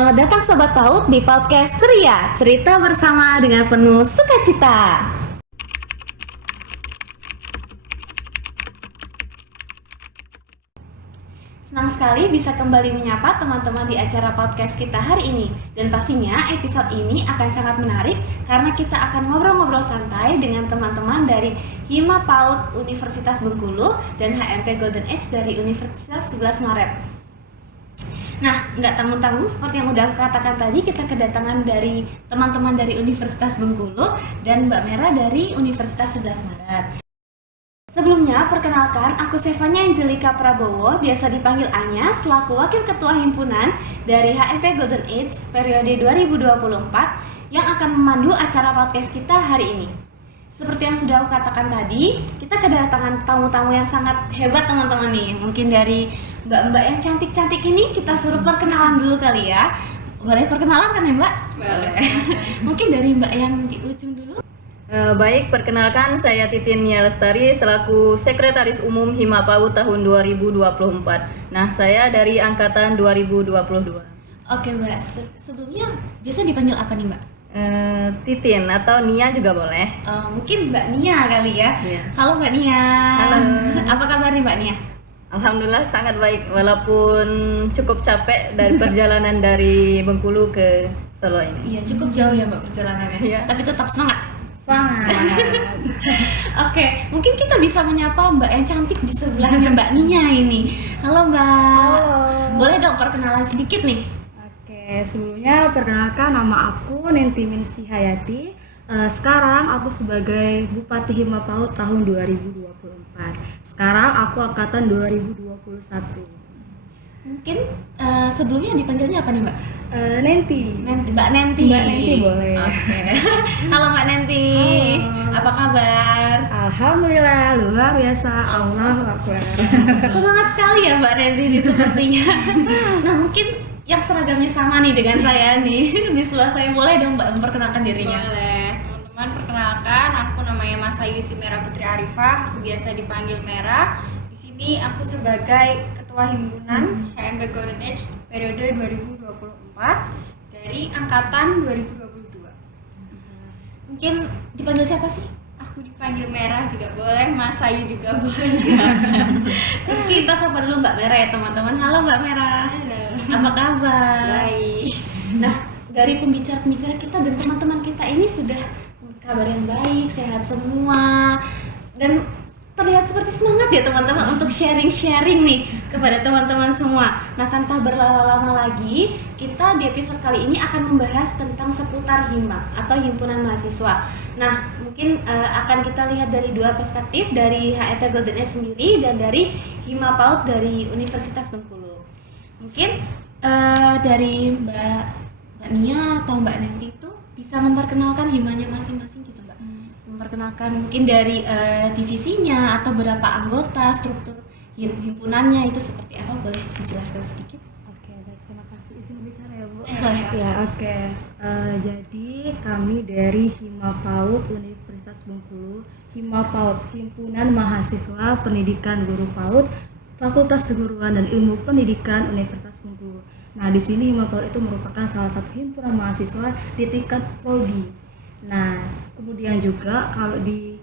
Selamat datang Sobat PAUD di podcast Ceria, cerita bersama dengan penuh sukacita. Senang sekali bisa kembali menyapa teman-teman di acara podcast kita hari ini. Dan pastinya episode ini akan sangat menarik karena kita akan ngobrol-ngobrol santai dengan teman-teman dari Hima PAUD Universitas Bengkulu dan HMP Golden Age dari Universitas 11 Maret. Nah, nggak tanggung-tanggung seperti yang udah aku katakan tadi, kita kedatangan dari teman-teman dari Universitas Bengkulu dan Mbak Mera dari Universitas 11 Maret. Sebelumnya, perkenalkan, aku Sevanya Angelika Prabowo, biasa dipanggil Anya, selaku Wakil Ketua Himpunan dari HMP Golden Age periode 2024 yang akan memandu acara podcast kita hari ini. Seperti yang sudah aku katakan tadi, kita kedatangan tamu-tamu yang sangat hebat teman-teman nih. Mungkin dari mbak-mbak yang cantik-cantik ini kita suruh perkenalan dulu kali ya. Boleh perkenalan kan ya Mbak? Boleh. Mungkin dari Mbak yang di ujung dulu. Baik, perkenalkan saya Titin Nia Lestari selaku Sekretaris Umum Hima PAUD tahun 2024. Nah, saya dari angkatan 2022. Oke Mbak, sebelumnya biasa dipanggil apa nih Mbak? Titin atau Nia juga boleh. Mungkin Mbak Nia kali ya. Iya. Halo Mbak Nia. Halo. Apa kabar nih Mbak Nia? Alhamdulillah sangat baik walaupun cukup capek dari perjalanan dari Bengkulu ke Solo ini. Iya, cukup jauh ya Mbak perjalanannya. Iya. Tapi tetap semangat. Semangat. Oke, mungkin kita bisa menyapa Mbak yang cantik di sebelahnya Mbak Nia ini. Halo Mbak. Halo. Boleh dong perkenalan sedikit nih? Oke, sebelumnya perkenalkan nama aku Nenti Minsi Hayati. Sekarang aku sebagai Bupati Hima PAUD tahun 2024. Sekarang aku angkatan 2021. Mungkin sebelumnya dipanggilnya apa nih Mbak? Nenti. Mbak Nenti. Mbak Nenti boleh. Oke. Halo Mbak Nenti. Halo. Apa kabar? Alhamdulillah luar biasa. Allahu Akbar. Semangat sekali ya Mbak Nenti ini sepertinya. Nah, mungkin yang seragamnya sama nih dengan saya nih di sebelah saya, boleh dong Mbak memperkenalkan dirinya? Boleh, teman-teman, perkenalkan, aku namanya Mas Ayu Simera Putri Arifah, biasa dipanggil Mera. Di sini aku sebagai Ketua Himpunan HMP Golden Age periode 2024 dari angkatan 2022. Mungkin dipanggil siapa sih? Aku dipanggil Mera juga boleh, Mas Ayu juga boleh. Kita sapa dulu Mbak Mera ya teman-teman. Halo Mbak Mera. Halo. Apa kabar? Baik. Nah, dari pembicara-pembicara kita dan teman-teman kita ini sudah kabar yang baik, sehat semua, dan terlihat seperti semangat ya teman-teman untuk sharing-sharing nih kepada teman-teman semua. Nah, tanpa berlama-lama lagi, kita di episode kali ini akan membahas tentang seputar Hima atau Himpunan Mahasiswa. Nah, mungkin akan kita lihat dari dua perspektif, dari HMP Golden Age sendiri dan dari Hima PAUD dari Universitas Bengkulu. Mungkin dari Mbak Nia atau Mbak Nenti itu bisa memperkenalkan himanya masing-masing gitu Mbak. Memperkenalkan mungkin dari divisinya atau berapa anggota, struktur himpunannya itu seperti apa, boleh dijelaskan sedikit? Oke, baik, terima kasih. Izin bicara ya Bu. Boleh. Ya, oke. Jadi kami dari Hima PAUD Universitas Bengkulu, Hima PAUD Himpunan Mahasiswa Pendidikan Guru PAUD Fakultas Keguruan dan Ilmu Pendidikan Universitas Bengkulu. Nah, di sini Hima PAUD itu merupakan salah satu himpunan mahasiswa di tingkat prodi. Nah, kemudian juga kalau di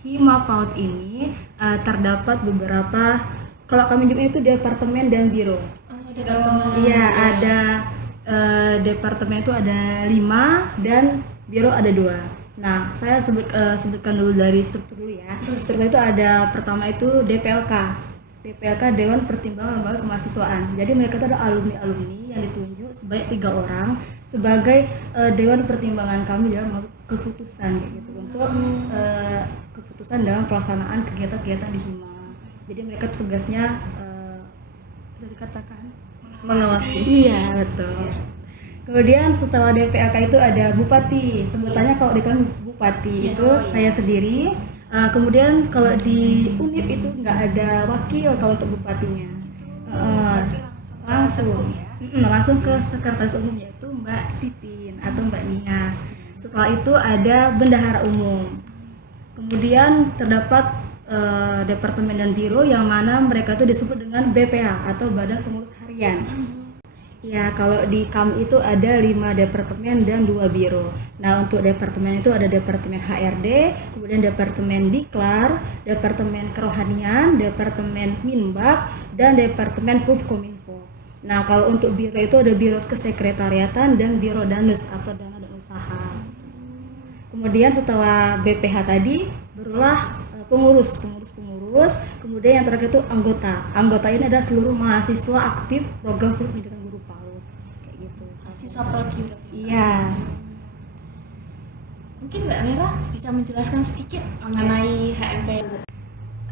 Hima PAUD ini terdapat beberapa, kalau kami nyebutnya itu departemen dan biro. Oh, departemen. Iya, ada departemen itu ada 5 dan biro ada 2. Nah, saya sebutkan dulu dari struktur dulu ya. Struktur itu ada, pertama itu DPLK. DPLK Dewan Pertimbangan Lembaga Kemahasiswaan. Jadi mereka itu adalah alumni-alumni yang ditunjuk sebanyak 3 orang sebagai Dewan Pertimbangan kami dalam keputusan kayak gitu, untuk keputusan dalam pelaksanaan kegiatan-kegiatan di Hima. Jadi mereka tugasnya bisa dikatakan Mengawasi. iya, betul. Kemudian setelah DPLK itu ada Bupati. Sebutannya kalau di kami Bupati itu saya sendiri. Kemudian kalau di UNIP itu nggak ada wakil kalau untuk bupatinya. Langsung ke sekretaris umum, yaitu Mbak Titin atau Mbak Nia. Setelah itu ada bendahara umum. Kemudian terdapat departemen dan biro yang mana mereka itu disebut dengan BPH atau Badan Pengurus Harian. Ya, kalau di kami itu ada 5 departemen dan 2 biro. Nah, untuk departemen itu ada departemen HRD, kemudian departemen Diklar, departemen kerohanian, departemen Minbak, dan departemen Pubkominfo. Nah, kalau untuk biro itu ada biro kesekretariatan dan biro danus atau dana dan usaha. Kemudian setelah BPH tadi barulah pengurus, kemudian yang terakhir itu anggota. Anggota ini adalah seluruh mahasiswa aktif program studi pendidikan guru PAUD kayak gitu. Mahasiswa prodi berarti. Iya. Mungkin Mbak Mira bisa menjelaskan sedikit mengenai HMP.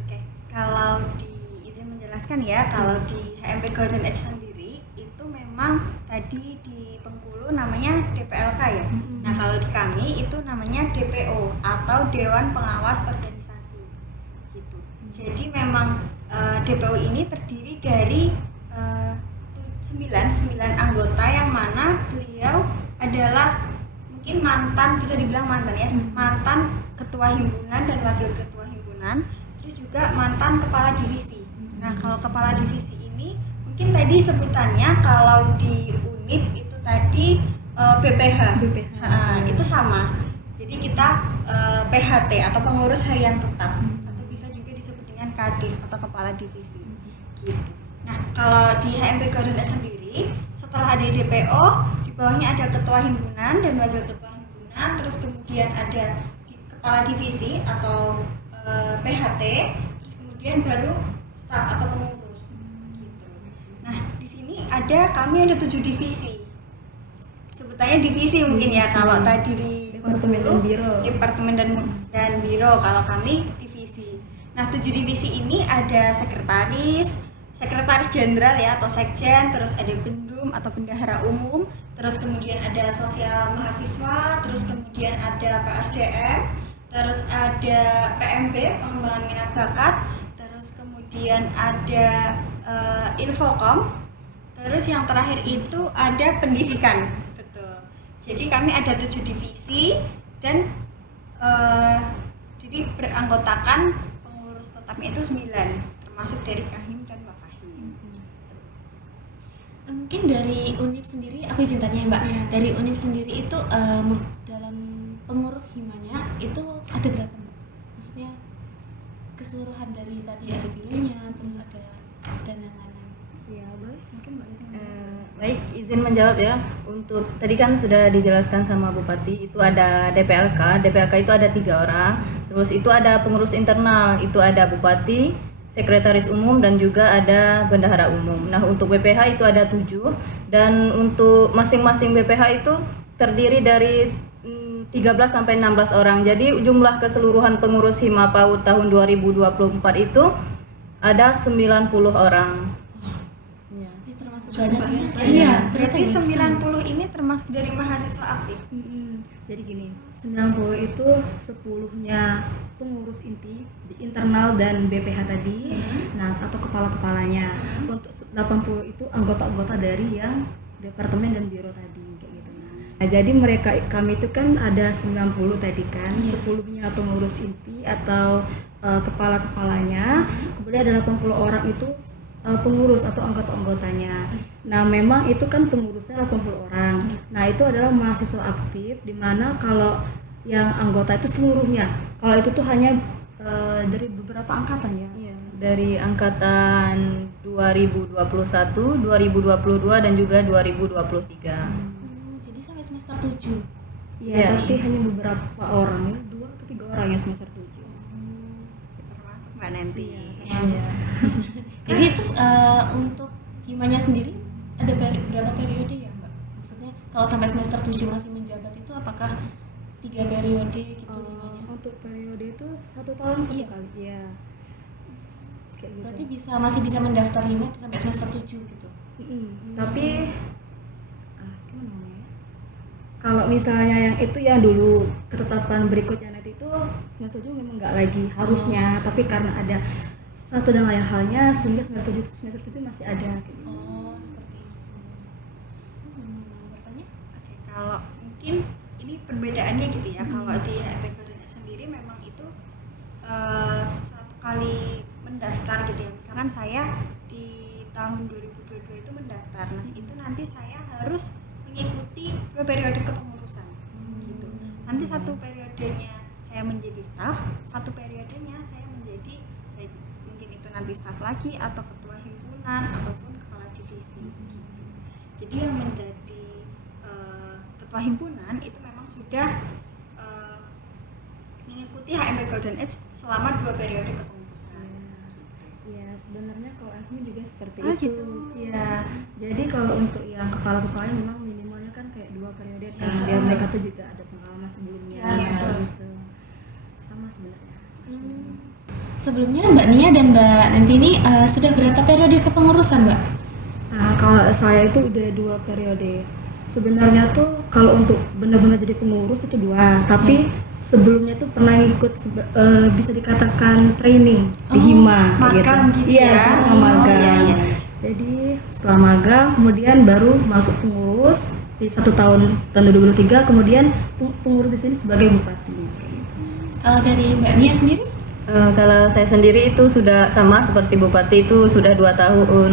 Oke, kalau diizin menjelaskan ya, kalau di HMP Golden Age sendiri itu memang tadi di Bengkulu namanya DPLK ya. Nah, kalau di kami itu namanya DPO atau Dewan Pengawas Organisasi gitu. Jadi memang DPO ini terdiri dari 9 anggota yang mana beliau adalah mungkin mantan, bisa dibilang mantan ya, mantan ketua himpunan dan wakil ketua himpunan, terus juga mantan kepala divisi. Nah, kalau kepala divisi ini mungkin tadi sebutannya kalau di UNIP itu tadi BPH. Itu sama. Jadi kita PHT atau pengurus harian tetap atau bisa juga disebut dengan kadif atau kepala divisi. Gitu. Nah, kalau di HMP Golden Age sendiri setelah ada DPO, di bawahnya ada ketua himpunan dan wakil ketua himpunan, terus kemudian ada kepala divisi atau PHT, terus kemudian baru staf atau pengurus gitu. Nah, di sini kami ada 7 divisi. Sebutannya divisi mungkin ya, kalau tadi di Departemen dan biro. Departemen dan biro, kalau kami divisi. Nah, 7 divisi ini ada sekretaris jenderal ya atau sekjen, terus ada bendum atau bendahara umum, terus kemudian ada sosial mahasiswa, terus kemudian ada PSDM, terus ada PMB pengembangan minat bakat, terus kemudian ada Infocom, terus yang terakhir itu ada pendidikan. Betul. Jadi kami ada 7 divisi dan jadi beranggotakan pengurus tetapnya itu 9, termasuk dari Kahim dan Wakahim. Mungkin dari UNIP sendiri, aku izin tanya ya Mbak, dari UNIP sendiri itu dalam pengurus himanya itu ada berapa Mbak? Maksudnya keseluruhan dari tadi ada bironya, terus ada dan yang lain-lain. Ya, boleh. Mungkin Mbak Ira. Baik, izin menjawab ya. Untuk tadi kan sudah dijelaskan sama Bupati, itu ada DPLK. DPLK itu ada 3 orang. Terus itu ada pengurus internal, itu ada Bupati, Sekretaris Umum, dan juga ada Bendahara Umum. Nah, untuk BPH itu ada 7, dan untuk masing-masing BPH itu terdiri dari 13 sampai 16 orang. Jadi jumlah keseluruhan pengurus Hima PAUD tahun 2024 itu ada 90 orang. Ini termasuk banyak ya. Iya, berarti 90 ini termasuk dari mahasiswa aktif. Jadi gini, 90 itu 10-nya pengurus inti di internal dan BPH tadi, nah atau kepala-kepalanya. Untuk 80 itu anggota-anggota dari yang departemen dan biro tadi kayak gitu. Nah, jadi kami itu kan ada 90 tadi kan, 10-nya pengurus inti atau kepala-kepalanya, kemudian ada 80 orang itu pengurus atau anggota-anggotanya. Nah, memang itu kan pengurusnya 80 orang. Nah, itu adalah mahasiswa aktif, di mana kalau yang anggota itu seluruhnya. Kalau itu tuh hanya dari beberapa angkatan ya. Iya, dari angkatan 2021, 2022 dan juga 2023. Jadi sampai semester 7. Iya, tapi hanya beberapa orang, 2 atau 3 orang yang semester 7. Termasuk Mbak Nanti. Jadi itu untuk himanya sendiri ada berapa periode ya Mbak? Maksudnya kalau sampai semester 7 masih menjabat itu apakah 3 periode gitu himanya? Untuk periode itu 1 tahun 1 kali. Iya. Kayak gitu. Berarti masih bisa mendaftar hima sampai semester 7 gitu. Tapi gimana namanya? Kalau misalnya yang itu yang dulu ketetapan berikutnya nanti itu semester 7 memang nggak lagi harusnya, tapi karena ada satu dan lain halnya sehingga semester 7 masih ada gitu. Oh, seperti itu. Mau bertanya? Oke, kalau mungkin ini perbedaannya gitu ya. Kalau di HMP Golden Age sendiri memang itu 1 kali mendaftar gitu ya. Misalkan saya di tahun 2022 itu mendaftar. Nah itu nanti saya harus mengikuti 2 periode kepengurusan gitu. Nanti 1 periodenya saya menjadi staf, 1 periodenya saya menjadi baik mungkin itu nanti staf lagi atau ketua himpunan ataupun kepala divisi gitu. Jadi yang menjadi ketua himpunan itu memang sudah mengikuti HMP Golden Age selama 2 periode kepengurusan. Ya sebenarnya kalau aku juga seperti Ah, itu. gitu. Ya, jadi kalau untuk yang kepala-kepalanya memang minimalnya kan kayak 2 periode kan, Ya. biar mereka tuh juga ada pengalaman sebelumnya. Ya, betul. Gitu. Sama sebenarnya. Sebelumnya Mbak Nia dan Mbak Nanti ini sudah berapa periode kepengurusan, Mbak? Nah, kalau saya itu udah 2 periode. Sebenarnya tuh kalau untuk benar-benar jadi pengurus itu 2, tapi sebelumnya tuh pernah ikut bisa dikatakan training di Hima kayak magang gitu Iya, ya. sama Oh, magang. iya, iya. Jadi setelah magang kemudian baru masuk pengurus di 1 tahun 2023, kemudian pengurus di sini sebagai bupati kayak gitu. Kalau dari Mbak Nia sendiri? Kalau saya sendiri itu sudah sama seperti Bupati, itu sudah 2 tahun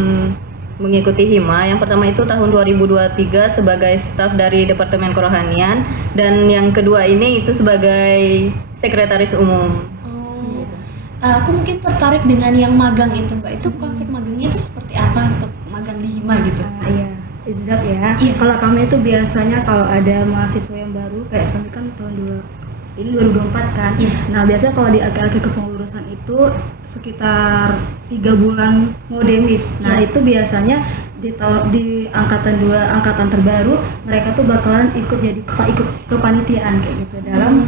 mengikuti Hima. Yang pertama itu tahun 2023 sebagai staf dari Departemen Kerohanian, dan yang kedua ini itu sebagai sekretaris umum. Oh, aku mungkin tertarik dengan yang magang itu, Mbak. Itu konsep magangnya itu seperti apa untuk magang di Hima gitu? Iya, Izdat ya. Iya. Kalau kami itu biasanya kalau ada mahasiswa yang baru, kayak kami kan ini 2024 kan. Iya. Nah, biasanya kalau di akhir-akhir kepengurusan itu sekitar 3 bulan mau demis. Nah, Iya. itu biasanya di angkatan 2, angkatan terbaru, mereka tuh bakalan ikut jadi ikut kepanitiaan kayak gitu dalam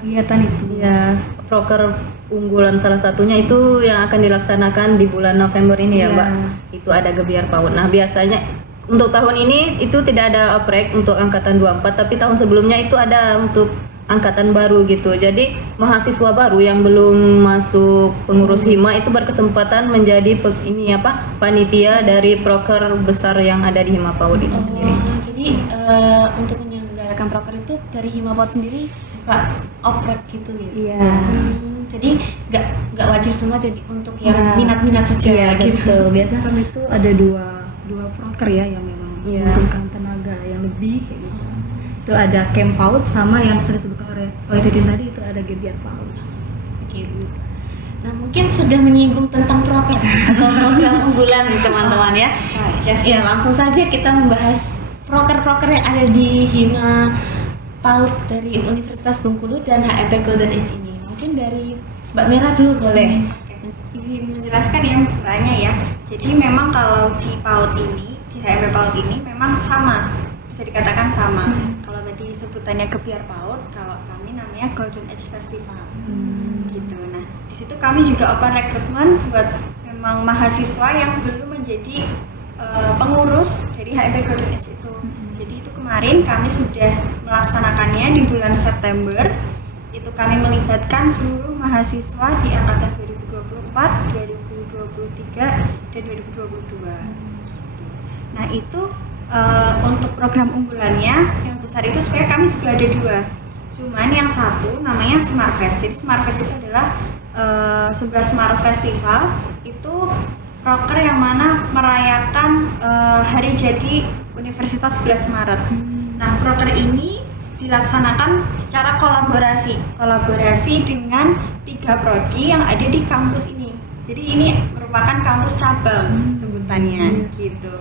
kegiatan itu. Ya, proker unggulan salah satunya itu yang akan dilaksanakan di bulan November ini ya, Iya. Mbak. Itu ada Gebiar PAUD. Nah, biasanya untuk tahun ini itu tidak ada oprek untuk angkatan 24, tapi tahun sebelumnya itu ada untuk angkatan baru gitu. Jadi mahasiswa baru yang belum masuk pengurus Hima itu berkesempatan menjadi panitia dari proker besar yang ada di Hima PAUD itu sendiri. Jadi untuk menyelenggarakan proker itu dari Hima PAUD sendiri buka oprek gitu ya? Iya. Jadi nggak wajib semua, jadi untuk yang Nah, minat-minat saja Iya, gitu. betul. Biasanya kami itu ada dua proker ya yang memang Iya. membutuhkan tenaga yang lebih kayak gitu. Itu ada camp PAUD sama yang sudah disebutkan oleh Titin tadi, itu ada Gebiar PAUD. Gitu. Nah, mungkin sudah menyinggung tentang proker atau program unggulan nih teman-teman ya. Ya, langsung saja kita membahas proker-proker yang ada di Hima PAUD dari Universitas Bengkulu dan HMP Golden Age ini. Mungkin dari Mbak Merah dulu boleh. Izin menjelaskan ya Mbaknya ya. Jadi memang kalau di PAUD ini, di HMP PAUD ini memang sama, bisa dikatakan sama. Kalau tadi sebutannya Gebiar PAUD, kalau kami namanya Golden Age Festival. Gitu. Nah, di situ kami juga open recruitment buat memang mahasiswa yang belum menjadi pengurus dari HMP Golden Age itu. Jadi itu kemarin kami sudah melaksanakannya di bulan September. Itu kami melibatkan seluruh mahasiswa di angkatan 2024, 2023, dan 2022. Nah itu untuk program unggulannya yang besar itu sebenarnya kami juga ada 2. Cuman yang satu namanya Smart Fest. Jadi Smart Fest itu adalah 11 Smart Festival. Itu proker yang mana merayakan hari jadi Universitas 11 Maret. Nah proker ini dilaksanakan secara kolaborasi dengan 3 prodi yang ada di kampus ini. Jadi ini merupakan kampus cabang sebutannya gitu.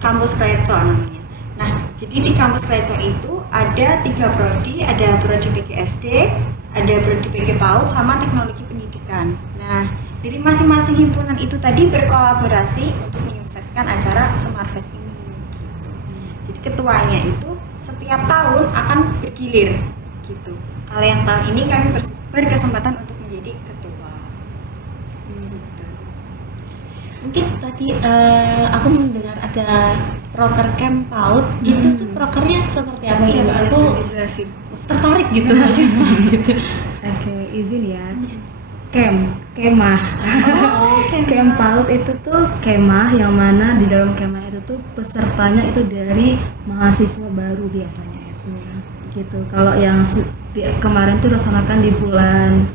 Kampus Kleco namanya. Nah, jadi di kampus Kleco itu ada 3 prodi, ada prodi PGSD, ada prodi PG PAUD sama teknologi pendidikan. Nah, dari masing-masing himpunan itu tadi berkolaborasi untuk menyukseskan acara Smart Fest ini gitu. Jadi ketuanya itu setiap tahun akan bergilir gitu. Kalau yang tahun ini kami berkesempatan untuk menjadi ketua. Gitu. Mungkin tadi aku mendengar ada proker camp PAUD. Itu tuh prokernya seperti apa ya, Mbak? Aku dijelasin. tertarik gitu. gitu. Oke, izin ya. Kemah. Camp PAUD itu tuh kemah yang mana di dalam kemah itu tuh pesertanya itu dari mahasiswa baru biasanya ya. Gitu. Kalau yang kemarin tuh dilaksanakan di bulan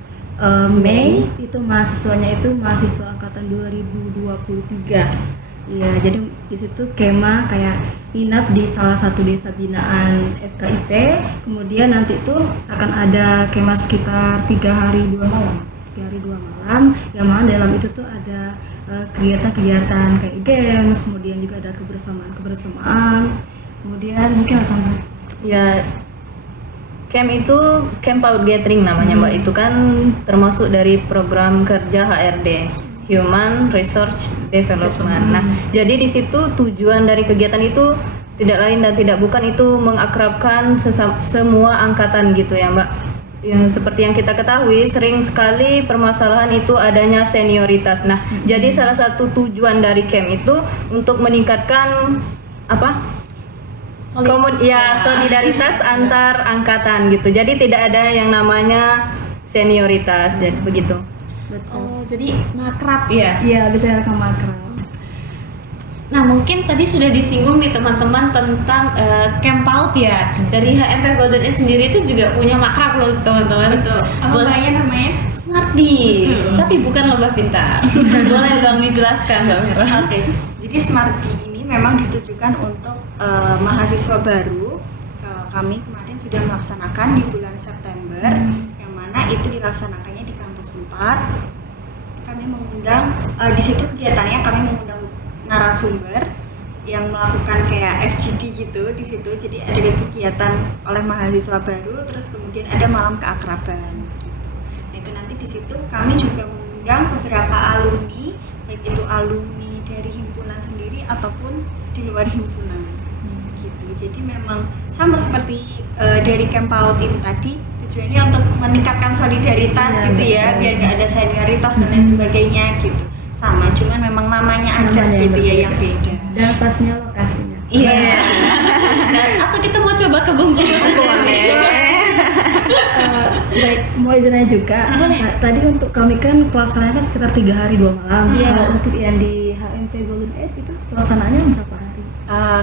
Mei, itu mahasiswanya itu mahasiswa angkatan 2023. Iya, jadi di situ kemah kayak nginap di salah satu desa binaan FKIP. Kemudian nanti itu akan ada kemah sekitar 3 hari 2 malam. 3 hari 2 malam. Yang mana dalam itu tuh ada kegiatan-kegiatan kayak games, kemudian juga ada kebersamaan. Kemudian mungkin ada tambahan. Ya, camp itu camp PAUD Gathering namanya Mbak. Itu kan termasuk dari program kerja HRD, Human Resource Development. Nah, jadi di situ tujuan dari kegiatan itu tidak lain dan tidak bukan itu mengakrabkan semua angkatan gitu ya Mbak. Yang seperti yang kita ketahui sering sekali permasalahan itu adanya senioritas. Nah, jadi salah satu tujuan dari camp itu untuk meningkatkan apa? Solidaritas antar angkatan gitu. Jadi tidak ada yang namanya senioritas, jadi begitu. Betul. Oh, jadi makrab ya. Iya, bisa rekam makrab. Nah, mungkin tadi sudah disinggung nih teman-teman tentang camp PAUD ya. Dari HMP Golden Age sendiri itu juga punya makrab loh teman-teman. Betul. Apa mbaknya namanya? Smarty, tapi bukan lomba pintar. Boleh dong dijelaskan Mbak Mira? Oke. Jadi Smarty ini memang ditujukan untuk mahasiswa baru. Kami kemarin sudah melaksanakan di bulan September, yang mana itu dilaksanakannya di kampus 4. Kami mengundang di situ kegiatannya kami mengundang narasumber yang melakukan kayak FGD gitu di situ. Jadi ada kegiatan oleh mahasiswa baru, terus kemudian ada malam keakraban. Gitu. Nah itu nanti di situ kami juga mengundang beberapa alumni, baik itu alumni dari himpunan sendiri ataupun di luar himpunan. Gitu. Jadi memang sama seperti dari camp PAUD itu tadi, tujuannya untuk meningkatkan solidaritas gitu ya, biar nggak ada senioritas dan lain sebagainya gitu. Sama, cuman memang namanya aja gitu ya yang beda. Dan pasnya lokasinya. Iya. Dan atau kita mau coba ke Bengkulu Baik, mau izinnya juga. Nah, tadi untuk kami kan pelaksanaannya sekitar 3 hari 2 malam. Iya. Kalau untuk yang di HMP Golden Age itu pelaksanaannya berapa hari?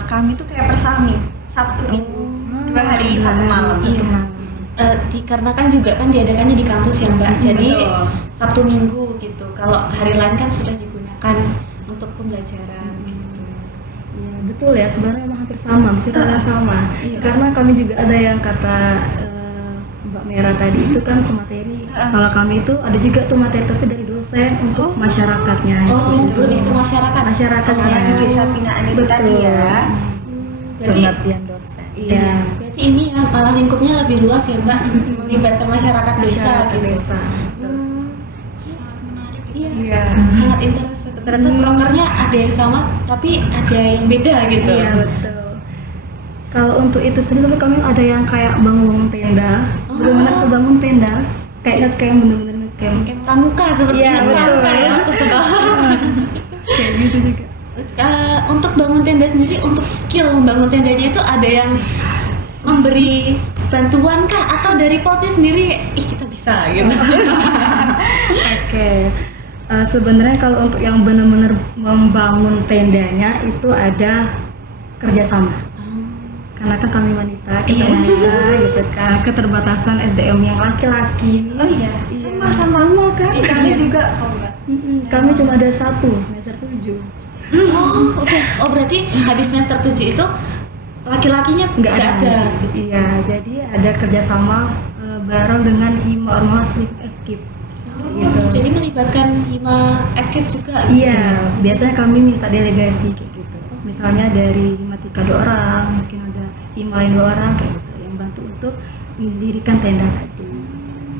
Kami tuh kayak persami, Sabtu Minggu, 2 hari 1 malam. Iya. Dikarenakan juga kan diadakannya di kampus ya Mbak. Jadi Betul. Sabtu Minggu gitu. Kalau hari lain kan sudah digunakan untuk pembelajaran gitu. Iya, betul ya, sebenarnya memang hampir sama, circle sama. Iya. Karena kami juga ada yang kata Mbak Mera tadi itu kan ke materi. Kalau kami itu ada juga tuh materi tapi dari dosen untuk masyarakatnya. Oh, gitu. lebih ke masyarakat. Masyarakatnya. Karena di desa binaan itu Betul. tadi ya. Berarti Pengabdian dosen. Iya. berarti ini ya malah lingkupnya lebih luas ya Mbak, melibatkan masyarakat desa Masyarakat gitu. desa. Hmm, Sangat menarik. iya. Iya. Sangat interest. Ternyata prokernya ada yang sama tapi ada yang beda gitu. Iya, betul. Kalau untuk itu sendiri kami ada yang kayak bangun tenda, benar-benar kebangun tenda, kayak ngecamp, bener-bener ngecamp. Kayak pramuka seperti Iya, ingat betul. pramuka ya waktu sekolah. Kayak gitu juga. Untuk bangun tenda sendiri, untuk skill membangun tendanya itu ada yang memberi bantuan kah atau dari potnya sendiri ih kita bisa gitu. Oke. Sebenarnya kalau untuk yang benar-benar membangun tendanya itu ada kerjasama. Karena kan kami wanita, kita Iya. wanita gitu kan, keterbatasan SDM yang laki-laki. Oh iya, sama kan? Kami juga kok Mbak. Kami cuma ada 1 semester 7. Oh, udah. Oh, berarti habis semester 7 itu laki-lakinya nggak ada. Iya, jadi ada kerjasama bareng dengan Hima Ormas FKIP. Gitu. Jadi melibatkan Hima FKIP juga. gitu. Iya, biasanya kami minta delegasi kayak gitu. Misalnya dari Himatika 2 orang, mungkin ada Hima lain 2 orang kayak gitu yang bantu untuk mendirikan tenda tadi.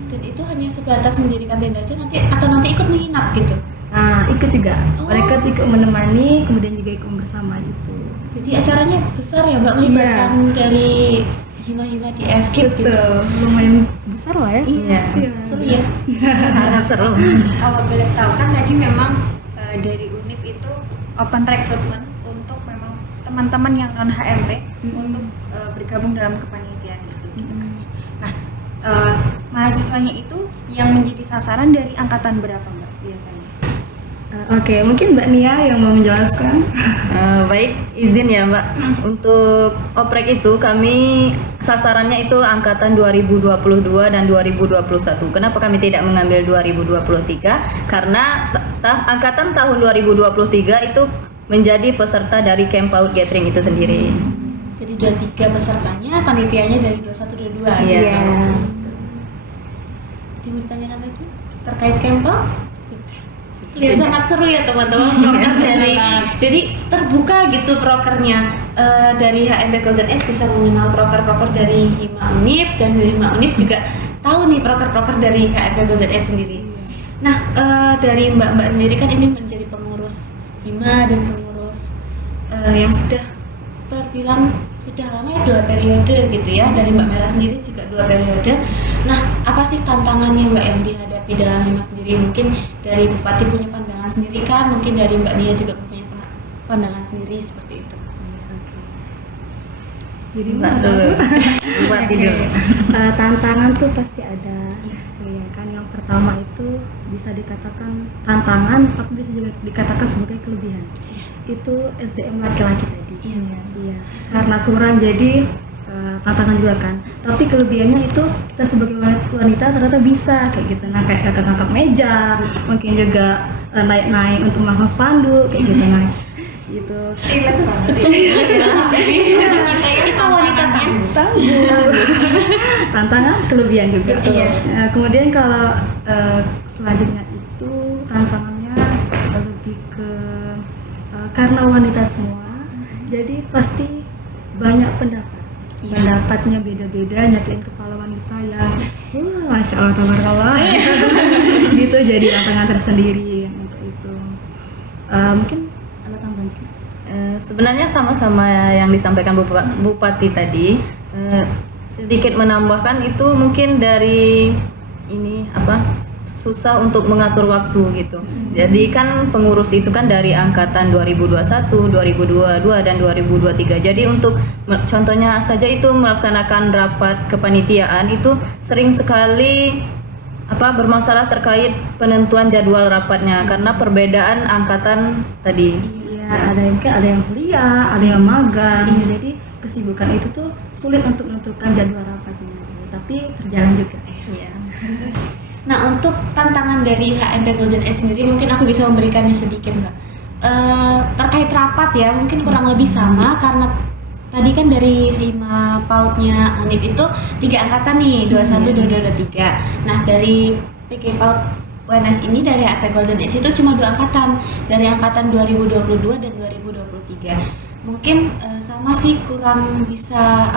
Dan itu hanya sebatas mendirikan tenda aja nanti atau nanti ikut menginap gitu. Nah, ikut juga. Oh. Mereka ikut menemani, kemudian juga ikut bersama gitu. Jadi acaranya besar ya Mbak, melibatkan dari Hima-hima di FKIP gitu. Betul, lumayan besar lah ya. Iya, seru ya. Sangat seru. Kalau boleh tahu kan tadi memang dari UNIP itu open recruitment untuk memang teman-teman yang non HMP untuk bergabung dalam kepanitiaan gitu. Nah, mahasiswanya itu yang menjadi sasaran dari angkatan berapa Mbak biasanya? Oke, mungkin Mbak Nia yang mau menjelaskan. Baik, izin ya Mbak. Untuk oprek itu kami sasarannya itu angkatan 2022 dan 2021. Kenapa kami tidak mengambil 2023? Karena angkatan tahun 2023 itu menjadi peserta dari camp PAUD Gathering itu sendiri. Jadi 23 pesertanya, panitianya dari 21 22 Iya. gitu. Ada yang mau ditanyakan lagi terkait camp PAUD? Sudah. Sangat seru ya teman-teman proker dari. Jadi terbuka gitu prokernya. Dari HMP Golden Age bisa mengenal proker-proker dari Hima Unip, dan dari Hima Unip juga tahu nih proker-proker dari HMP Golden Age sendiri. Nah, dari Mbak-mbak sendiri kan ini menjadi pengurus Hima dan pengurus yang sudah terbilang sudah lama ya, 2 periode gitu ya. Dari Mbak Mera sendiri juga 2 periode. Nah, apa sih tantangannya Mbak yang dihadapi dalam Hima sendiri? Mungkin dari Bupati punya pandangan sendiri kan, mungkin dari Mbak Nia juga punya pandangan sendiri seperti itu. Jadi Mbak dulu. Bupati dulu. tantangan tuh pasti ada. Iya kan, yang pertama itu bisa dikatakan tantangan, tapi bisa juga dikatakan sebagai kelebihan. Itu SDM laki-laki tadi. Iya. Karena kurang jadi tantangan juga kan. Tapi kelebihannya itu kita sebagai wanita ternyata bisa kayak gitu. Nah, kayak ngangkat meja, mungkin juga naik-naik untuk masang spanduk kayak gitu. Nah, gitu. Relate banget Kita wanita Tangguh. Tantangan, kelebihan juga. Kemudian kalau selanjutnya itu tantangannya lebih ke karena wanita semua, jadi pasti banyak pendapat. Pendapatnya beda-beda, nyatuin kepala wanita yang masya Allah tabarakallah. Gitu, jadi tantangan tersendiri untuk itu. Mungkin ada tambahan juga. Sebenarnya sama-sama yang disampaikan Bupati tadi. Sedikit menambahkan itu mungkin dari ini susah untuk mengatur waktu gitu. Jadi kan pengurus itu kan dari angkatan 2021, 2022 dan 2023. Jadi untuk contohnya saja itu melaksanakan rapat kepanitiaan itu sering sekali bermasalah terkait penentuan jadwal rapatnya karena perbedaan angkatan tadi. Ada yang mungkin ada yang kuliah, ada yang magang. Jadi kesibukan itu tuh sulit untuk menentukan jadwal rapatnya. Tapi terjalan juga. Iya. Nah, untuk tantangan dari HMP Golden Age sendiri mungkin aku bisa memberikannya sedikit Mbak. Terkait rapat ya, mungkin kurang lebih sama karena tadi kan dari Hima PAUD-nya Unip itu 3 angkatan nih, 21, 22, 23. Nah, dari PG PAUD UNS ini dari HMP Golden Age itu cuma 2 angkatan, dari angkatan 2022 dan 2023. Mungkin sama sih kurang bisa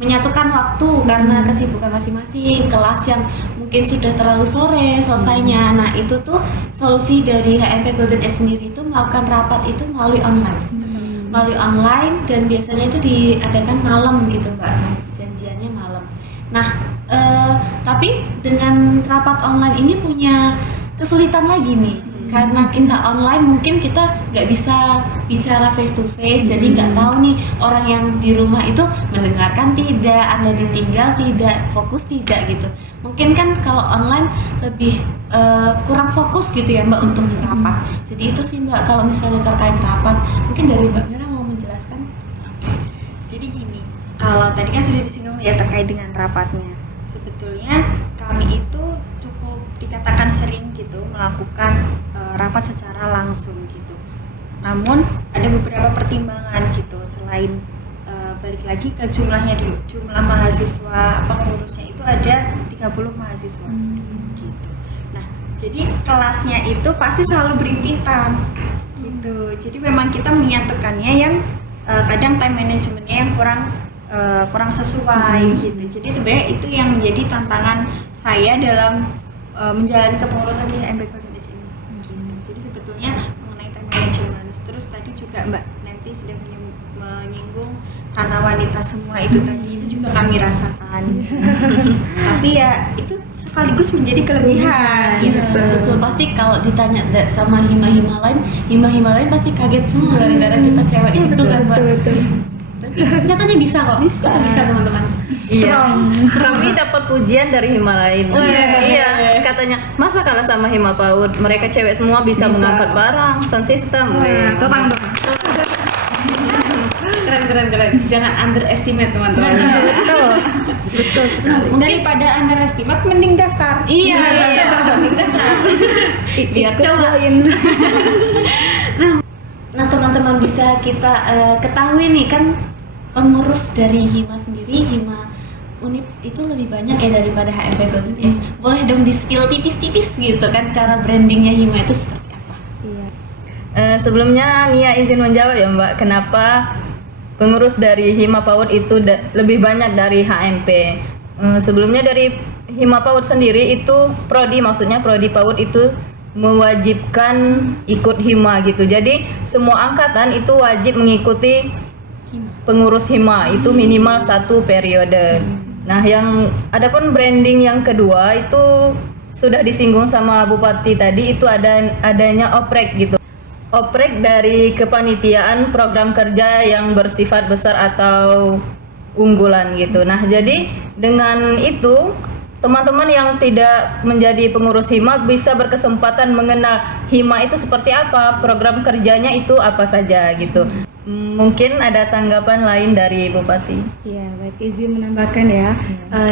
menyatukan waktu karena kesibukan masing-masing, kelas yang mungkin sudah terlalu sore selesainya. Nah, itu tuh solusi dari HMP Golden Age sendiri itu melakukan rapat itu melalui online. Melalui online dan biasanya itu diadakan malam gitu Mbak. Nah, janjiannya malam. Nah, tapi dengan rapat online ini punya kesulitan lagi nih. Karena kita online mungkin kita nggak bisa bicara face to face, jadi nggak tahu nih orang yang di rumah itu mendengarkan tidak atau ditinggal tidak, fokus tidak gitu. Mungkin kan kalau online lebih kurang fokus gitu ya Mbak untuk rapat. Jadi itu sih Mbak kalau misalnya terkait rapat. Mungkin dari Mbak Mira mau menjelaskan? Jadi gini, kalau tadi kan sudah disinggung ya terkait dengan rapatnya. Sebetulnya kami itu cukup dikatakan sering gitu melakukan rapat secara langsung gitu. Namun ada beberapa pertimbangan gitu, selain balik lagi ke jumlahnya dulu. Jumlah mahasiswa pengurusnya itu ada 30 mahasiswa gitu. Nah, jadi kelasnya itu pasti selalu berimpitan gitu. Jadi memang kita menyatukannya yang kadang time managementnya yang kurang sesuai gitu. Jadi sebenarnya itu yang menjadi tantangan saya dalam menjalani kepengurusan di HMP Golden Age ini. Gitu. Jadi sebetulnya mengenai time management. Terus tadi juga Mbak Nanti sudah menyinggung karena wanita semua itu tadi itu juga kami rasakan. Tapi ya itu sekaligus menjadi kelebihan. Gitu. Betul, pasti kalau ditanya sama hima-hima lain pasti kaget semua gara-gara kita cewek itu kan Mbak. Betul. Tapi nyatanya bisa kok. Kita bisa teman-teman. Iya. Kami dapat pujian dari Hima lain. Iya, katanya masa kalah sama Hima PAUD. Mereka cewek semua bisa mengangkat barang, sound system. Topang. Keren. Jangan underestimate teman-teman. Betul sekali. Daripada underestimate mending daftar. Iya. Biar coba. Nah teman-teman bisa kita ketahui nih kan pengurus dari Hima sendiri, Hima Unip itu lebih banyak ya daripada HMP Golden Age. Boleh dong di spill tipis-tipis gitu kan cara brandingnya Hima itu seperti apa? Iya. Sebelumnya Nia izin menjawab ya Mbak, kenapa pengurus dari Hima PAUD itu lebih banyak dari HMP. Sebelumnya dari Hima PAUD sendiri itu prodi, maksudnya prodi PAUD itu mewajibkan ikut Hima gitu. Jadi semua angkatan itu wajib mengikuti pengurus Hima itu minimal 1 periode. Nah, yang adapun branding yang kedua itu sudah disinggung sama Bupati tadi, itu adanya oprek gitu. Oprek dari kepanitiaan program kerja yang bersifat besar atau unggulan gitu. Nah, jadi dengan itu teman-teman yang tidak menjadi pengurus Hima bisa berkesempatan mengenal Hima itu seperti apa, program kerjanya itu apa saja gitu. Mungkin ada tanggapan lain dari Bupati. Iya, baik, izin menambahkan ya.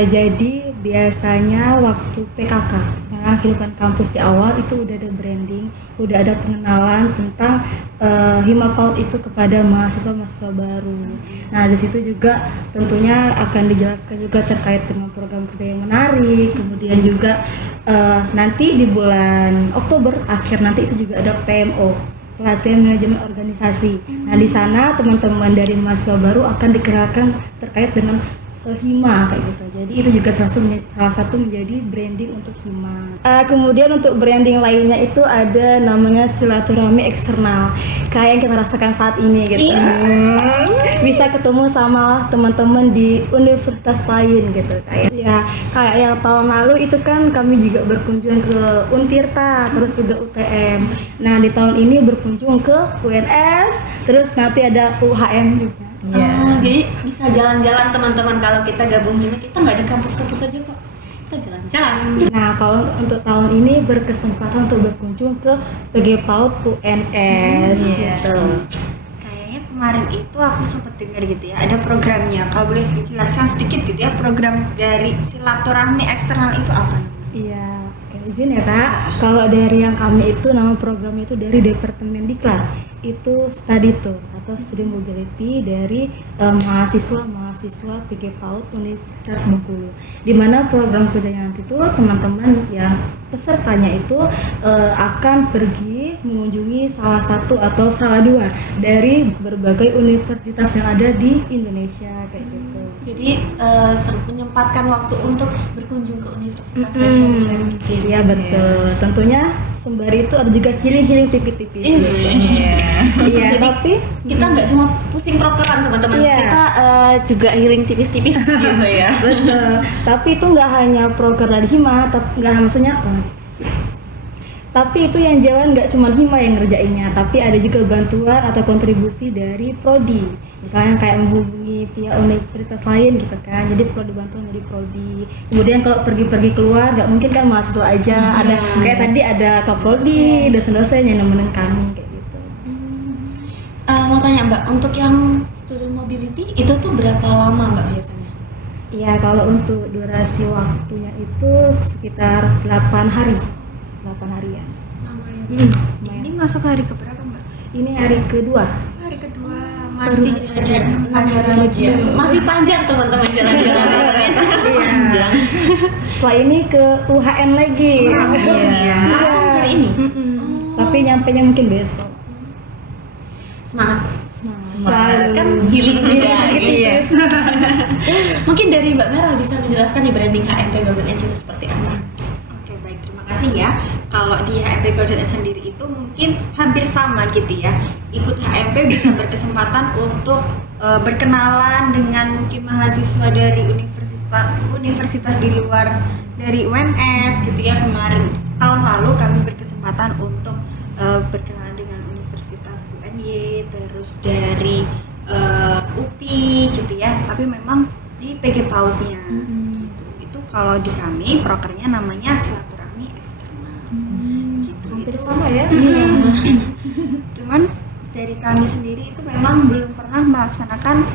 Jadi biasanya waktu PKK, ya, kehidupan kampus di awal itu udah ada branding, udah ada pengenalan tentang Hima PAUD itu kepada mahasiswa-mahasiswa baru. Nah, di situ juga tentunya akan dijelaskan juga terkait dengan program kerja yang menarik. Kemudian juga nanti di bulan Oktober akhir nanti itu juga ada PMO, pelatihan manajemen organisasi. Nah, di sana teman-teman dari mahasiswa baru akan dikenalkan terkait dengan Hima kayak gitu. Jadi itu juga salah satu menjadi branding untuk Hima. Kemudian untuk branding lainnya itu ada namanya silaturahmi eksternal. Kayak yang kita rasakan saat ini gitu. Bisa ketemu sama teman-teman di universitas lain gitu kayak yang tahun lalu itu kan kami juga berkunjung ke Untirta, terus juga UTM. Nah, di tahun ini berkunjung ke UNS, terus nanti ada UHM juga. Jadi bisa jalan-jalan teman-teman, kalau kita gabung Hima kita nggak di kampus-kampus aja kok, kita jalan-jalan. Nah, kalau untuk tahun ini berkesempatan untuk berkunjung ke PG PAUD UNS gitu. Kayaknya kemarin itu aku sempat dengar gitu ya, ada programnya. Kalau boleh dijelaskan sedikit gitu ya, program dari silaturahmi eksternal itu apa? Iya, izin ya Kak. Kalau dari yang kami itu nama programnya itu dari Departemen Diklat. Itu study tour atau student mobility dari mahasiswa PG PAUD Universitas Bengkulu. Di mana program kerjanya nanti itu teman-teman yang pesertanya itu akan pergi mengunjungi salah satu atau salah dua dari berbagai universitas yang ada di Indonesia kayak gitu. Jadi menyempatkan waktu untuk berkunjung ke universitas dan share-share gitu. Iya betul. Tentunya sembari itu ada juga healing tipis-tipis. Iya, Jadi tapi kita nggak cuma pusing prokeran teman-teman, Iya. kita juga healing tipis-tipis gitu ya. betul. Tapi itu nggak hanya proker dari Hima, tapi itu yang jalan nggak cuma Hima yang ngerjainnya, tapi ada juga bantuan atau kontribusi dari prodi. Misalnya kayak menghubungi pihak universitas lain gitu kan, jadi perlu dibantu dari prodi. Kemudian kalau pergi-pergi keluar nggak mungkin kan mahasiswa aja, ada kayak tadi ada kaprodi, dosen-dosen yang nemenin kami kayak gitu. Mau tanya Mbak, untuk yang student mobility itu tuh berapa lama Mbak biasanya? Iya, kalau untuk durasi waktunya itu sekitar 8 hari. 8 harian. Lama ya. Ini masuk hari keberapa Mbak? Ini hari kedua. Hari kedua, masih ada 6 hari lagi ya. Masih panjang teman-teman jalan-jalan. Panjang. Setelah ini ke UHN lagi. Langsung hari ini. Tapi nyampenya mungkin besok. Semangat. Selalu. Kan healing juga gitu. Iya. Mungkin dari Mbak Merah bisa menjelaskan di branding HMP Golden Age itu seperti apa? Oke, baik, terima kasih ya. Kalau di HMP Golden Age sendiri itu mungkin hampir sama gitu ya. Ikut HMP bisa berkesempatan untuk berkenalan dengan mungkin mahasiswa dari universitas di luar dari UNS gitu ya. Kemarin tahun lalu kami berkesempatan untuk berkenalan dengan Universitas UNY, terus dari UPI gitu ya. Tapi memang di PG PAUD-nya gitu. Itu kalau di kami prokernya namanya silaturahmi eksternal. Gitu. Hampir Itu sama ya. cuman dari kami sendiri itu memang belum pernah melaksanakan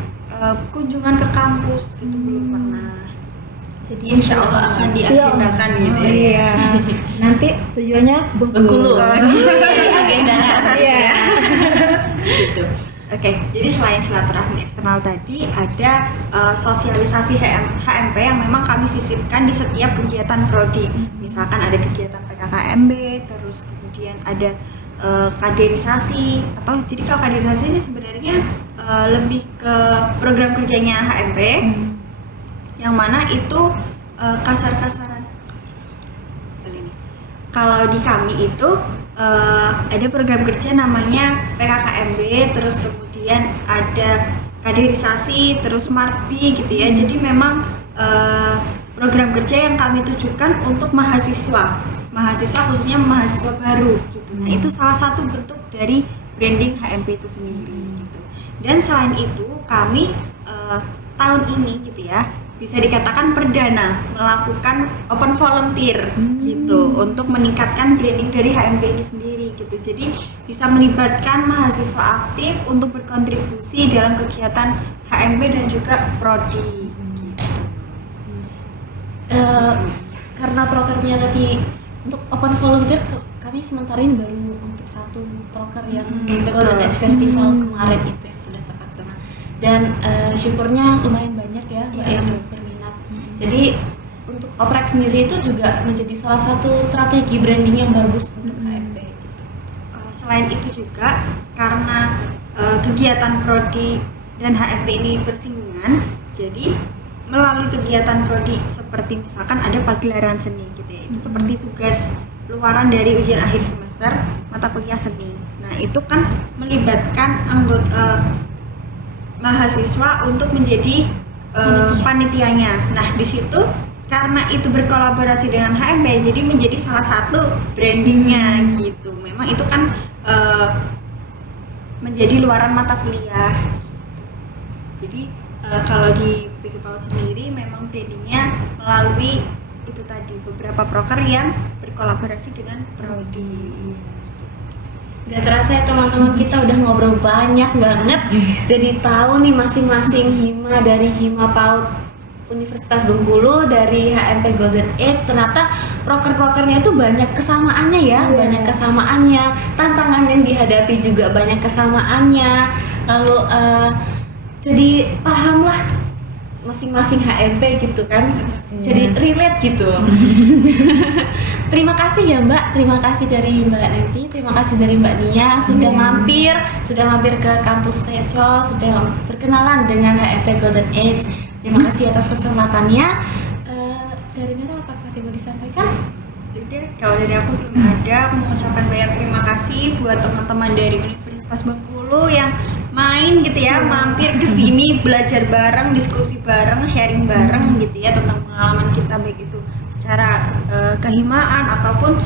kunjungan ke kampus, itu belum pernah. Jadi insya Allah akan diagendakan gitu ya. Iya. Nanti tujuannya Bengkulu. Bengkulu. Agendanya. Iya. Oke, jadi selain silaturahmi eksternal tadi, ada sosialisasi HMP yang memang kami sisipkan di setiap kegiatan prodi. Misalkan ada kegiatan PKKMB, terus kemudian ada kaderisasi, atau jadi kalau kaderisasi ini sebenarnya lebih ke program kerjanya HMP, yang mana itu kasar-kasaran. Kalau di kami itu ada program kerja namanya PKKMB, terus kemudian ada kaderisasi, terus Markbi gitu ya. Jadi memang program kerja yang kami tujukan untuk mahasiswa khususnya mahasiswa baru gitu. Nah, itu salah satu bentuk dari branding HMP itu sendiri gitu. Dan selain itu kami tahun ini gitu ya, bisa dikatakan perdana melakukan open volunteer gitu untuk meningkatkan branding dari HMP ini sendiri gitu. Jadi bisa melibatkan mahasiswa aktif untuk berkontribusi dalam kegiatan HMP dan juga prodi. Karena prokernya tadi untuk open volunteer, kami sementara ini baru untuk satu proker yang Golden Age Festival kemarin itu yang sudah terlaksana. Dan syukurnya lumayan banyak ya Mbak yang berminat. Jadi untuk oprek sendiri itu juga menjadi salah satu strategi branding yang bagus untuk HMP. Selain itu juga karena kegiatan prodi dan HMP ini bersinggungan, jadi melalui kegiatan prodi seperti misalkan ada pagelaran seni gitu ya, itu seperti tugas luaran dari ujian akhir semester mata kuliah seni. Nah itu kan melibatkan anggota mahasiswa untuk menjadi panitianya. Nah di situ karena itu berkolaborasi dengan HMP, jadi menjadi salah satu brandingnya gitu. Memang itu kan menjadi luaran mata kuliah. Jadi kalau di PGPAUD sendiri memang brandingnya melalui itu tadi beberapa proker yang berkolaborasi dengan prodi. Gak terasa ya teman-teman, kita udah ngobrol banyak banget. Jadi tahu nih masing-masing hima dari Hima PAUD Universitas Bengkulu, dari HMP Golden Age, ternyata proker-prokernya itu banyak kesamaannya ya, banyak kesamaannya. Tantangan yang dihadapi juga banyak kesamaannya. Lalu jadi paham lah masing-masing HMP gitu kan, jadi relate gitu. Terima kasih ya Mbak, terima kasih dari Mbak Nenti, terima kasih dari Mbak Nia sudah mampir ke kampus Teco, sudah berkenalan dengan HMP Golden Age. Terima kasih atas kesempatannya. Dari Mira apakah ada mau disampaikan? Sudah, kalau dari aku belum ada. Aku mengucapkan banyak terima kasih buat teman-teman dari Universitas Bengkulu yang main gitu ya, mampir ke sini, belajar bareng, diskusi bareng, sharing bareng gitu ya tentang pengalaman kita, baik itu secara kehimaan ataupun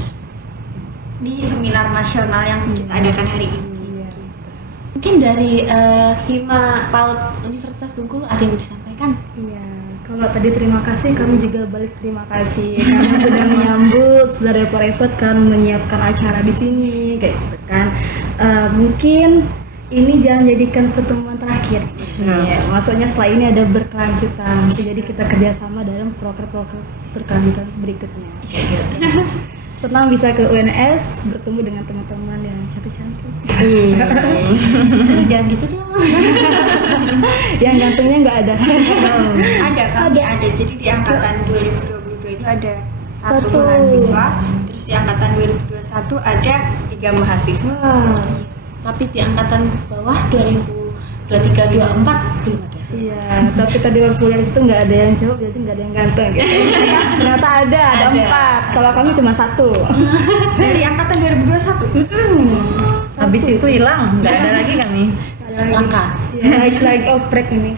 di seminar nasional yang kita adakan hari ini. Mungkin dari Hima PAUD Universitas Bengkulu ada yang mau disampaikan? Iya, kalau tadi terima kasih, kami juga balik terima kasih karena sudah menyambut, sudah repot-repot kan menyiapkan acara di sini kayak gitu kan. Mungkin ini jangan jadikan pertemuan terakhir. Ya, maksudnya setelah ini ada berkelanjutan. Jadi kita kerjasama dalam proker-proker berkelanjutan berikutnya. Senang bisa ke UNS bertemu dengan teman-teman yang cantik-cantik. Jangan gitu dong. Yang gantungnya nggak ada. Ada. Jadi di angkatan 2022 itu ada satu mahasiswa, terus di angkatan 2021 ada 3 mahasiswa. Wah. Tapi di angkatan bawah 2023-24 belum ada. Iya, tapi tadi waktu dari situ nggak ada yang cowok, jadi nggak ada yang ganteng gitu. Ternyata ada 4. Kalau kami cuma 1. Dari angkatan 2021. Habis itu hilang, nggak ada lagi kami. Langka. Ya, lagi oprek ini.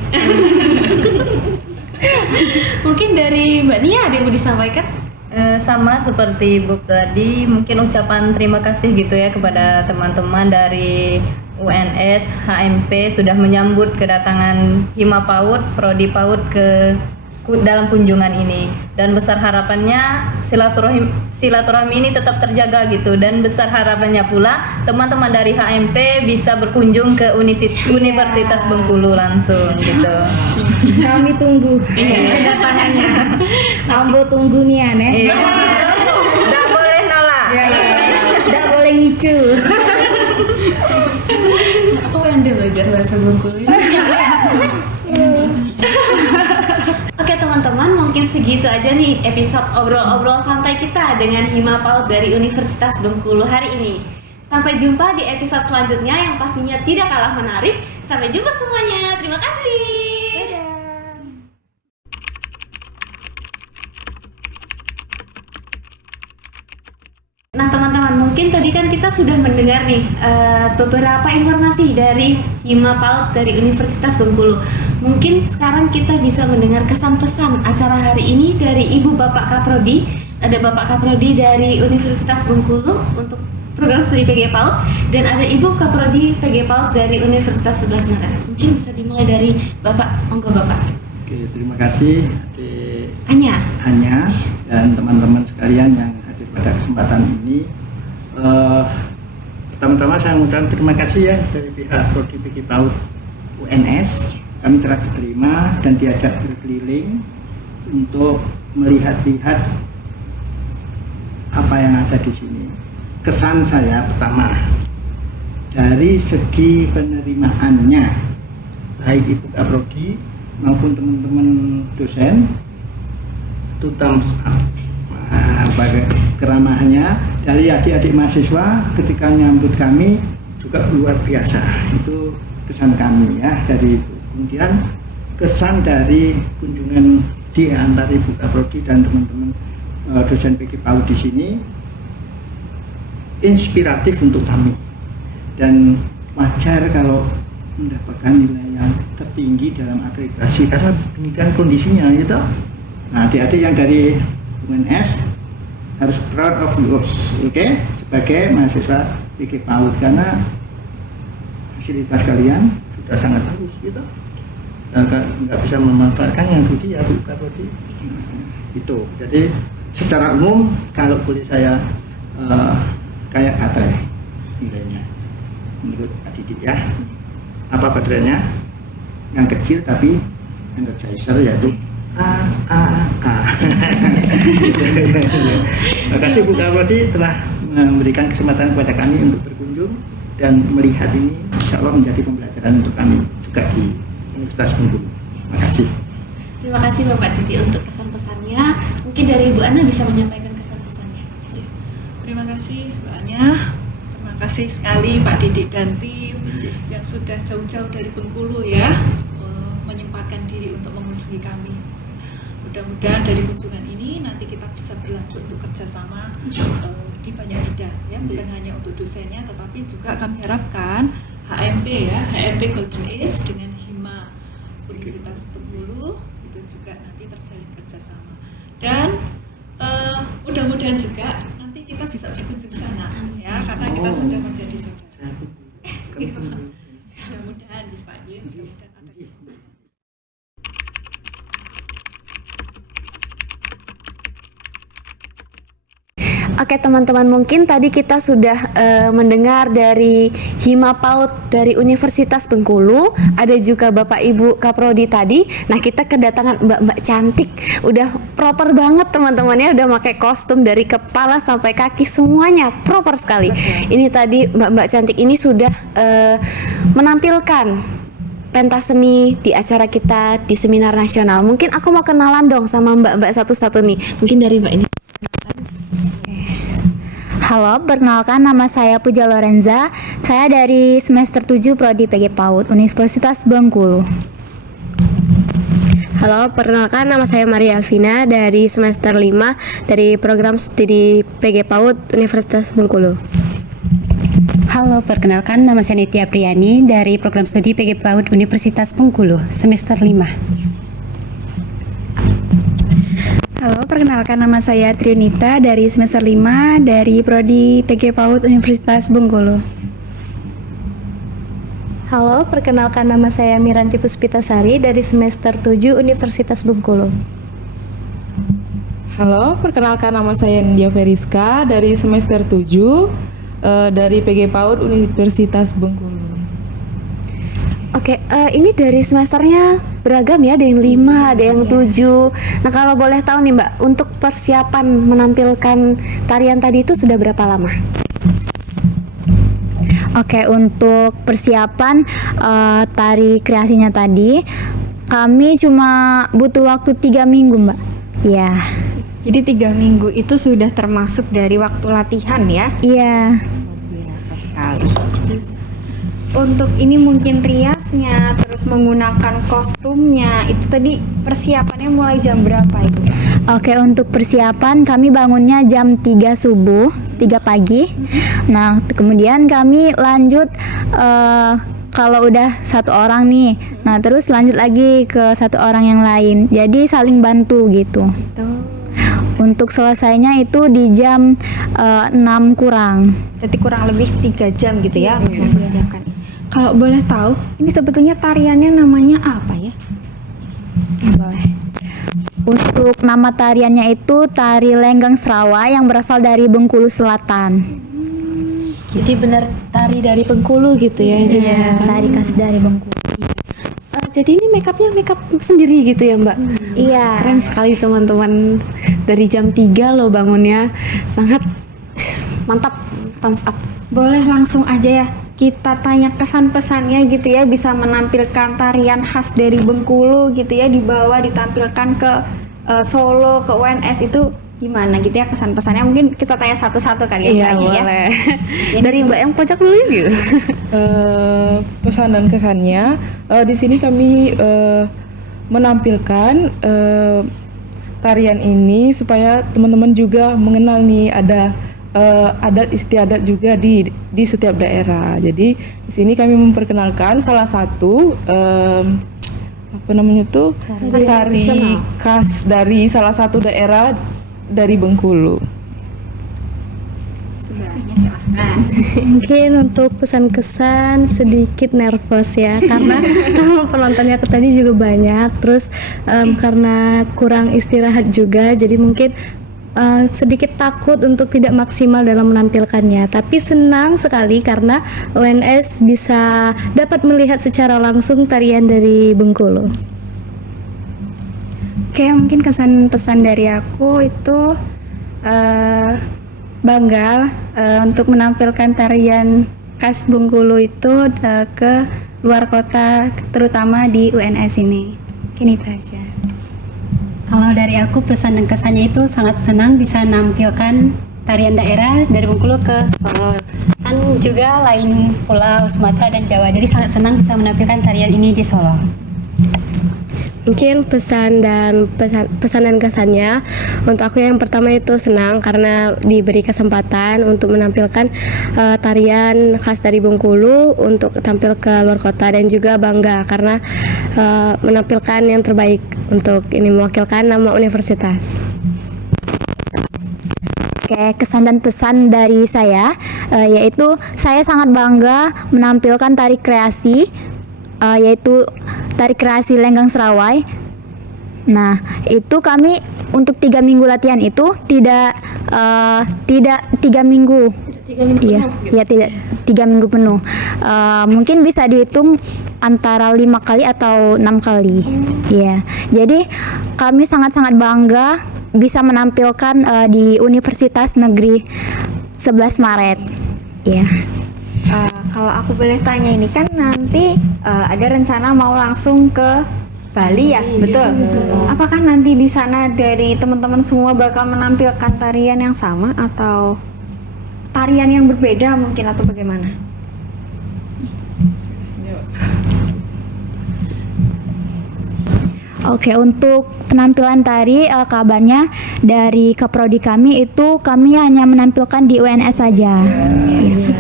Mungkin dari Mbak Nia ada yang mau disampaikan? Sama seperti Bu tadi, mungkin ucapan terima kasih gitu ya kepada teman-teman dari UNS HMP sudah menyambut kedatangan Hima PAUD, Prodi PAUD ke dalam kunjungan ini, dan besar harapannya silaturahmi ini tetap terjaga gitu, dan besar harapannya pula teman-teman dari HMP bisa berkunjung ke Universitas Bengkulu langsung gitu. Kami tunggu kedatangannya. Ambo tunggu nih aneh. Nggak boleh nolak. Nggak boleh ngicu. Aku pengen belajar bahasa Bengkulu. Oke teman-teman, mungkin segitu aja nih episode obrol-obrol santai kita dengan Hima PAUD dari Universitas Bengkulu hari ini. Sampai jumpa di episode selanjutnya yang pastinya tidak kalah menarik. Sampai jumpa semuanya, terima kasih. Nah teman-teman, mungkin tadi kan kita sudah mendengar nih beberapa informasi dari Hima PAUD dari Universitas Bengkulu. Mungkin sekarang kita bisa mendengar kesan pesan acara hari ini dari Ibu Bapak Kaprodi. Ada Bapak Kaprodi dari Universitas Bengkulu untuk program studi PG PAUD, dan ada Ibu Kaprodi PG PAUD dari Universitas 11 Maret. Mungkin bisa dimulai dari Bapak, monggo Bapak. Oke, terima kasih Adik Anya dan teman-teman sekalian yang hadir pada kesempatan ini. Pertama-tama saya mengucapkan terima kasih ya dari pihak Prodi PG PAUD UNS. Kami telah diterima dan diajak berkeliling untuk melihat-lihat apa yang ada di sini. Kesan saya pertama dari segi penerimaannya, baik Ibu Kaprodi maupun teman-teman dosen, itu thumbs up. Keramahannya dari adik-adik mahasiswa ketika menyambut kami juga luar biasa. Itu kesan kami ya dari itu. Kemudian kesan dari kunjungan di antara Ibu Kaprodi dan teman-teman dosen PG PAUD di sini inspiratif untuk kami, dan wajar kalau mendapatkan nilai yang tertinggi dalam akreditasi karena demikian kondisinya gitu. Nah, adik-adik yang dari UNS harus proud of yours, oke? Sebagai mahasiswa PG PAUD karena fasilitas kalian sudah sangat bagus gitu. Dan nggak bisa memanfaatkannya Budi ya Bu Kaprodi. Itu. Jadi secara umum kalau boleh saya kayak baterai nilainya menurut Pak Didik ya. Apa baterainya? Yang kecil tapi energizer, yaitu A. Terima kasih Bu Kaprodi telah memberikan kesempatan kepada kami untuk berkunjung dan melihat ini, insya Allah menjadi pembelajaran untuk kami juga di Universitas Bengkulu. Terima kasih. Terima kasih Bapak Didi untuk kesan-pesannya. Mungkin dari Ibu Ana bisa menyampaikan kesan-pesannya. Terima kasih Mbak Anya. Terima kasih sekali Pak Didik dan tim yang sudah jauh-jauh dari Bengkulu ya, menyempatkan diri untuk mengunjungi kami. Mudah-mudahan dari kunjungan ini nanti kita bisa berlanjut untuk kerjasama di banyak bidang ya, bukan hanya untuk dosennya, tetapi juga kami harapkan HMP ya, HMP Golden Age dengan Hima Universitas Bengkulu itu juga nanti terjalin kerjasama, dan mudah-mudahan juga nanti kita bisa berkunjung sana ya, karena kita sudah menjadi saudara. Mudah-mudahan Pak ya, mudah-mudahan ada kesempatan. Oke teman-teman, mungkin tadi kita sudah mendengar dari Hima PAUD dari Universitas Bengkulu, ada juga Bapak Ibu Kaprodi tadi. Nah kita kedatangan mbak-mbak cantik, udah proper banget teman-teman ya, udah pakai kostum dari kepala sampai kaki semuanya proper sekali. Ini tadi mbak-mbak cantik ini sudah menampilkan pentas seni di acara kita di seminar nasional. Mungkin aku mau kenalan dong sama mbak-mbak satu-satu nih, mungkin dari mbak ini. Halo, perkenalkan nama saya Puja Lorenza. Saya dari semester 7 Prodi PG PAUD Universitas Bengkulu. Halo, perkenalkan nama saya Maria Alvina dari semester 5 dari program studi PG PAUD Universitas Bengkulu. Halo, perkenalkan nama saya Nitya Priyani dari program studi PG PAUD Universitas Bengkulu semester 5. Halo, perkenalkan nama saya Triunita dari semester 5 dari Prodi PG PAUD Universitas Bengkulu. Halo, perkenalkan nama saya Miranti Puspitasari dari semester 7 Universitas Bengkulu. Halo, perkenalkan nama saya Nindya Feriska dari semester 7 dari PG PAUD Universitas Bengkulu. Oke, ini dari semesternya beragam ya, ada yang 5, ada yang 7. Nah kalau boleh tahu nih Mbak, untuk persiapan menampilkan tarian tadi itu sudah berapa lama? Oke, untuk persiapan tari kreasinya tadi, kami cuma butuh waktu 3 minggu, Mbak. Ya. Jadi 3 minggu itu sudah termasuk dari waktu latihan ya? Iya. Biasa sekali. Untuk ini mungkin riasnya, terus menggunakan kostumnya, itu tadi persiapannya mulai jam berapa itu? Oke, untuk persiapan kami bangunnya jam 3 subuh, 3 pagi. Nah, kemudian kami lanjut kalau udah 1 orang nih, nah terus lanjut lagi ke 1 orang yang lain. Jadi saling bantu gitu. Untuk selesainya itu di jam 6 kurang. Berarti kurang lebih 3 jam gitu ya untuk mempersiapkan. Kalau boleh tahu, ini sebetulnya tariannya namanya apa ya? Boleh. Untuk nama tariannya itu Tari Lenggang Serawai yang berasal dari Bengkulu Selatan. Jadi benar tari dari Bengkulu gitu ya? Iya, tari khas dari Bengkulu. Jadi ini make up sendiri gitu ya Mbak? Iya. Keren sekali teman-teman. Dari jam 3 loh bangunnya, sangat mantap, thumbs up. Boleh langsung aja ya kita tanya kesan-pesannya gitu ya, bisa menampilkan tarian khas dari Bengkulu gitu ya, dibawa ditampilkan ke Solo, ke UNS itu gimana gitu ya kesan-pesannya. Mungkin kita tanya satu-satu kali ya. Iya, boleh. Dari Mbak yang pojok dulu gitu. Pesan dan kesannya di sini kami menampilkan tarian ini supaya teman-teman juga mengenal nih ada adat istiadat juga di setiap daerah. Jadi di sini kami memperkenalkan salah satu tari khas dari salah satu daerah dari Bengkulu. Mungkin untuk pesan-kesan sedikit nervous ya, karena penontonnya tadi juga banyak, terus karena kurang istirahat juga, jadi mungkin sedikit takut untuk tidak maksimal dalam menampilkannya. Tapi senang sekali karena UNS bisa dapat melihat secara langsung tarian dari Bengkulu. Oke, mungkin kesan pesan dari aku itu bangga untuk menampilkan tarian khas Bengkulu itu ke luar kota, terutama di UNS ini. Mungkin itu aja. Kalau dari aku pesan dan kesannya itu sangat senang bisa menampilkan tarian daerah dari Bengkulu ke Solo. Kan juga lain pulau Sumatera dan Jawa, jadi sangat senang bisa menampilkan tarian ini di Solo. Mungkin pesan dan kesannya untuk aku yang pertama itu senang karena diberi kesempatan untuk menampilkan tarian khas dari Bengkulu untuk tampil ke luar kota, dan juga bangga karena menampilkan yang terbaik untuk ini mewakilkan nama universitas. Oke, kesan dan pesan dari saya yaitu saya sangat bangga menampilkan tari kreasi, yaitu tari kreasi Lenggang Serawai. Nah, itu kami untuk 3 minggu latihan itu tidak 3 minggu. Iya, tidak 3 minggu penuh. Mungkin bisa dihitung antara 5 kali atau 6 kali. Iya. Jadi kami sangat-sangat bangga bisa menampilkan di Universitas Negeri 11 Maret. Iya. Kalau aku boleh tanya, ini kan nanti ada rencana mau langsung ke Bali ya, betul? Apakah nanti di sana dari teman-teman semua bakal menampilkan tarian yang sama atau tarian yang berbeda mungkin, atau bagaimana? Oke, untuk penampilan tari kabarnya dari keprodi kami itu kami hanya menampilkan di UNS saja.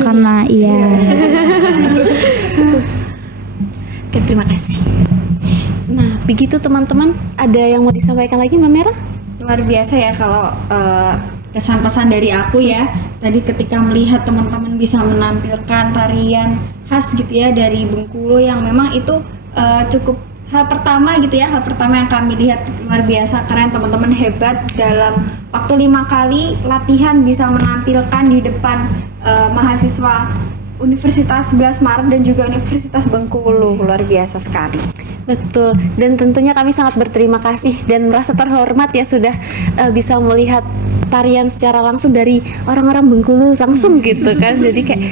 Karena Oke, terima kasih. Nah, begitu teman-teman, ada yang mau disampaikan lagi Mbak Merah? Luar biasa ya kalau kesan pesan dari aku ya. Tadi ketika melihat teman-teman bisa menampilkan tarian khas gitu ya dari Bengkulu, yang memang itu cukup hal pertama gitu ya, hal pertama yang kami lihat luar biasa keren. Teman-teman hebat, dalam waktu 5 kali latihan bisa menampilkan di depan mahasiswa Universitas 11 Maret dan juga Universitas Bengkulu. Luar biasa sekali. Betul, dan tentunya kami sangat berterima kasih dan merasa terhormat ya sudah bisa melihat tarian secara langsung dari orang-orang Bengkulu langsung gitu kan. Jadi kayak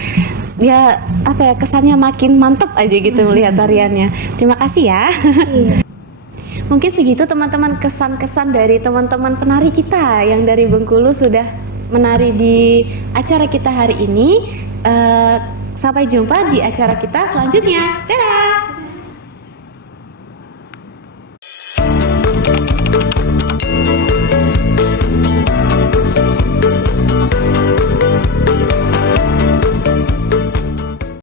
ya apa ya, kesannya makin mantep aja gitu melihat tariannya. Terima kasih ya. Mungkin segitu teman-teman kesan-kesan dari teman-teman penari kita yang dari Bengkulu sudah menari di acara kita hari ini. Sampai jumpa di acara kita selanjutnya. Dadah.